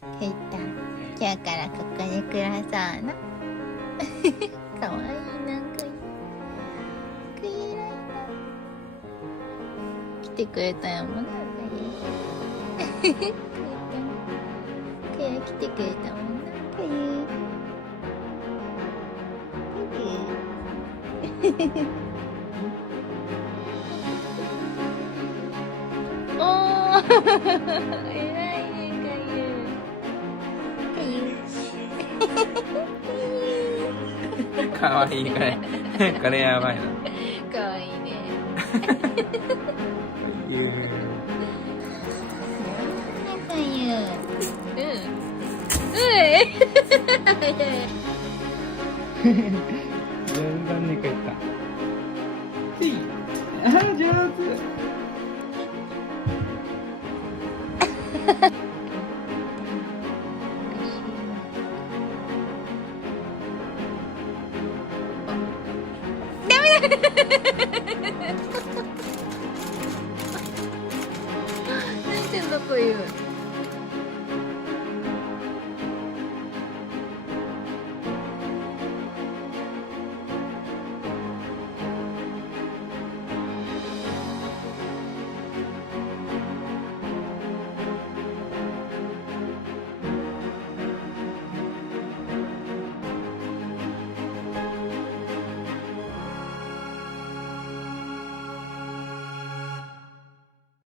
ふーたん、今日からここに暮らそうな。かわいいな、くいらいな。来てくれたやもんな、くい。くい来てくれたもんな、くい。おー偉いね、かわいい、これ。これやばいな。かわいいね。かゆ。うん。全然猫いった。あ、上手。何してんの、こういう。